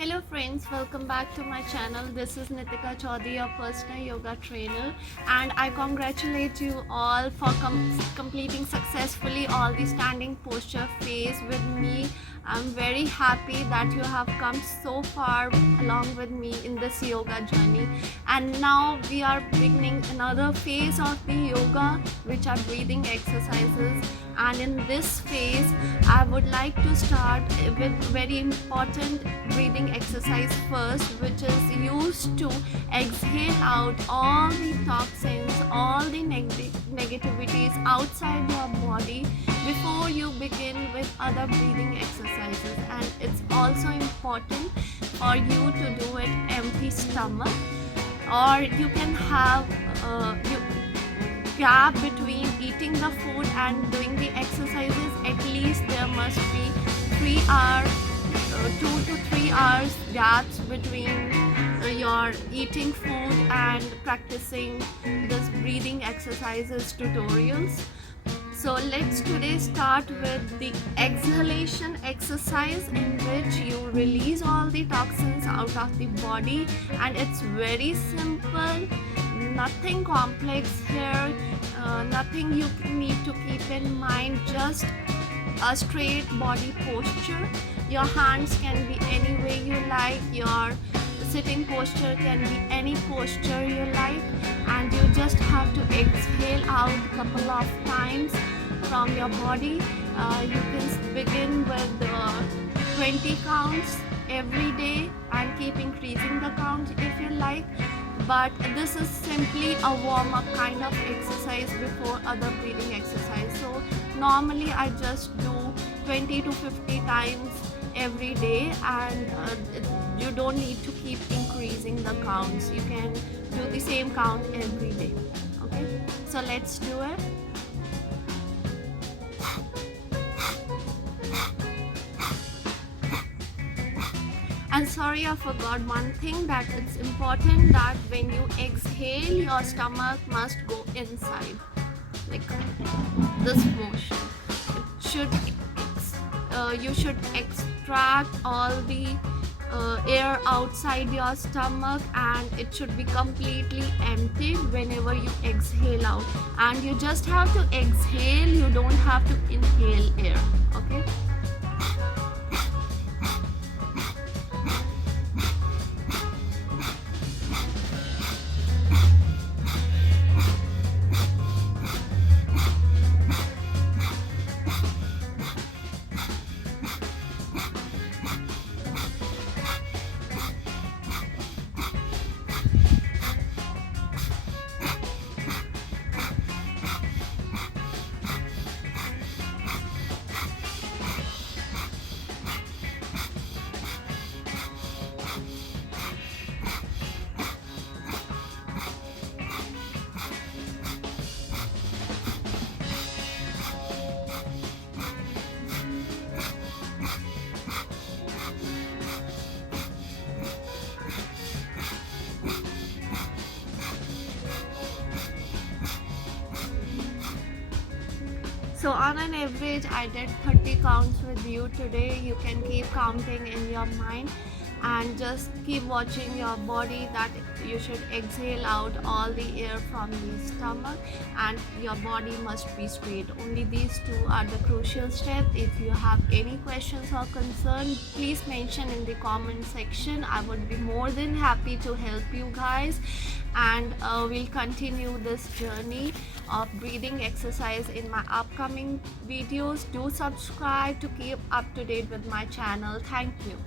Hello friends, welcome back to my channel. This is Nitika Chaudhary, your personal yoga trainer, and I congratulate you all for completing successfully all the standing posture phase with me. I'm very happy that you have come so far along with me in this yoga journey, and now we are beginning another phase of the yoga, which are breathing exercises. And in this phase I would like to start with very important breathing exercise first, which is used to exhale out all the toxins, all the negativities outside your body before you begin with other breathing exercises. And it's also important for you to do it empty stomach, or you can have gap between eating the food and doing the exercises. At least there must be 3 hours, 2 to 3 hours gaps between your eating food and practicing this breathing exercises tutorials. So let's today start with the exhalation exercise, in which you release all the toxins out of the body, and it's very simple, nothing complex here, nothing you need to keep in mind, just a straight body posture. Your hands can be any way you like, your sitting posture can be any posture you like, and you just have to exhale out a couple of times from your body. You can begin with 20 counts every day and keep increasing the count if you like, but this is simply a warm-up kind of exercise before other breathing exercise. So normally I just do 20 to 50 times every day, and you don't need to keep increasing the counts. You can do the same count every day. Okay, so let's do it. And sorry, I forgot one thing, that it's important that when you exhale, your stomach must go inside, like this motion. It should you should extract all the air outside your stomach, and it should be completely empty whenever you exhale out. And you just have to exhale, you don't have to inhale air. Okay. So on an average, I did 30 counts with you today. You can keep counting in your mind and just keep watching your body, that you should exhale out all the air from the stomach, and your body must be straight. Only these two are the crucial steps. If you have any questions or concern, please mention in the comment section. I would be more than happy to help you guys, and we'll continue this journey of breathing exercise in my upcoming videos. Do subscribe to keep up to date with my channel. Thank you.